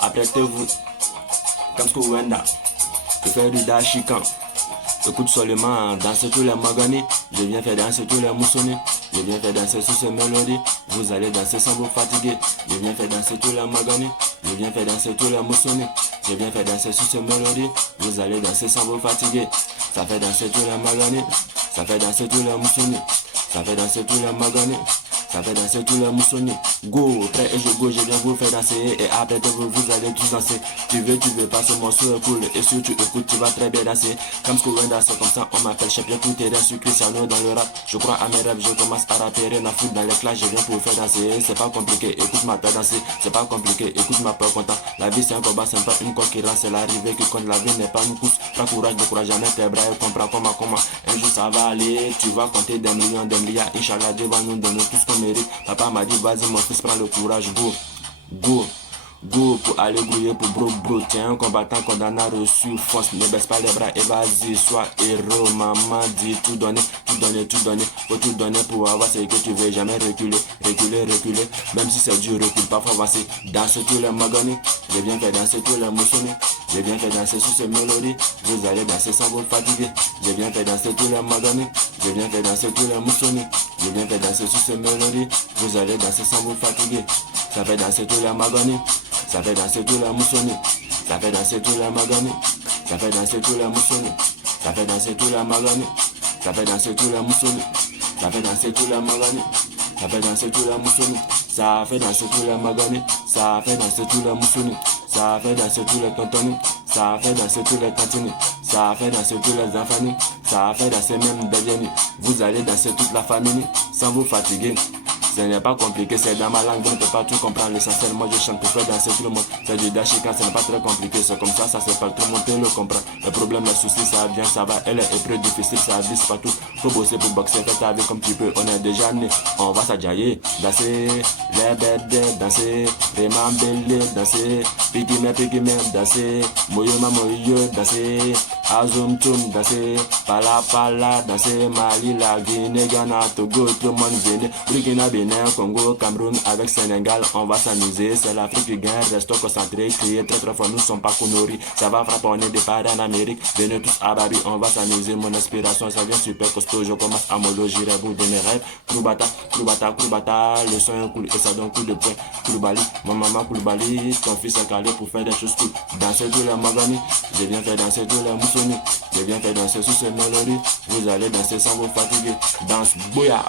Apprêtez-vous, comme ce que Wenda, je fais du dashikan. Écoute seulement, danser tous les magani. Je viens faire danser tous les moussoni. Je viens faire danser sous ces mélodies. Vous allez danser sans vous fatiguer. Je viens faire danser tous les magani. Je viens faire danser tous les moussoni. Je viens faire danser sous ces mélodies. Vous allez danser sans vous fatiguer. Ça fait danser tous les magani. Ça fait danser tous les moussoni. Ça fait danser tous les magani. Ça fait danser tous les moussoni. Go, prêt et je go, je viens vous faire danser. Et après vous allez tous danser. Tu veux pas, ce morceau est cool. Et si tu écoutes, tu vas très bien danser. Comme ce que Wenda, c'est comme ça, on m'appelle chef. J'ai tout terrain sur Cristiano dans le rap. Je crois à mes rêves, je commence à rapper. Rien à foutre dans les classes, je viens pour vous faire danser. C'est pas compliqué, écoute ma peur danser. C'est pas compliqué, écoute ma peur content. La vie c'est un combat, c'est pas une concurrence. C'est l'arrivée qui compte, la vie n'est pas une course. Prends courage, décourage jamais tes bras et comprends comment. Un jour ça va aller, tu vas compter des millions, des milliards. Inch'Allah, Dieu va nous donner tout ce qu'on mérite. Papa m'a dit, vas-y mon fils, prends le courage, go pour aller grouiller pour bro. Tiens, un combattant condamné reçu, fonce, ne baisse pas les bras et vas-y, sois héros. Maman dit tout donner, faut tout donner pour avoir ce que tu veux, jamais reculer, même si c'est dur, recule pas, faut avancer. Danser tous les magani, je viens faire danser tous les moussoni, je viens faire danser sous ces mélodies, vous allez danser sans vous fatiguer. Je viens faire danser tous les magani, je viens faire danser tous les moussoni, je viens faire danser sous ces mélodies, vous allez danser sans vous fatiguer. Ça fait danser tous les magani. Ça fait danser tous les moussoni. Ça fait danser tous les magani. Ça fait danser tous les moussoni. Ça fait danser tous les magani. Ça fait danser tous les moussoni. Ça fait danser tous les magani. Ça fait danser tous les moussoni. Ça fait danser tous les magani. Ça fait danser tous les moussoni. Ça fait danser tous les tontoni. Ça fait danser tous les tantini. Ça fait danser tous les enfants. Ça fait danser même des viennis. Vous allez danser toute la famille sans vous fatiguer. Ce n'est pas compliqué, c'est dans ma langue, vous ne pouvez pas tout comprendre. L'essentiel, moi je chante pour faire danser tout le monde. C'est du dashikan, ce n'est pas très compliqué, c'est comme ça se parle, tout le monde peut le comprendre. Le problème, le souci, ça vient, ça va, elle est très difficile, ça vise partout. Faut bosser pour boxer, fais ta vie comme tu peux, on est déjà né. On va s'adjailler, danser, les bêtes, danser, remambele, danser, pigime, danser, moyo, danser, azum tum, danser, pala, danser, Mali, la Guinée, Ghana, Togo, tout le monde vient, Burkina, Congo, Cameroun, avec Sénégal, on va s'amuser. C'est l'Afrique qui gagne, restons concentrés, crier très fort, nous sommes pas conneries. Ça va frapper, on est départ en Amérique. Venez tous à Bari, on va s'amuser. Mon inspiration, ça vient super costaud. Je commence à me j'irai bout de mes rêves. Kouloubata, le son est cool et ça donne coup de poing. Kouloubali, ma maman Kouloubali, ton fils est calé pour faire des choses cool. Danser tous les magani, je viens faire danser tous les moussoni. Je viens faire danser sous ces mélodies. Vous allez danser sans vous fatiguer. Danse, bouya.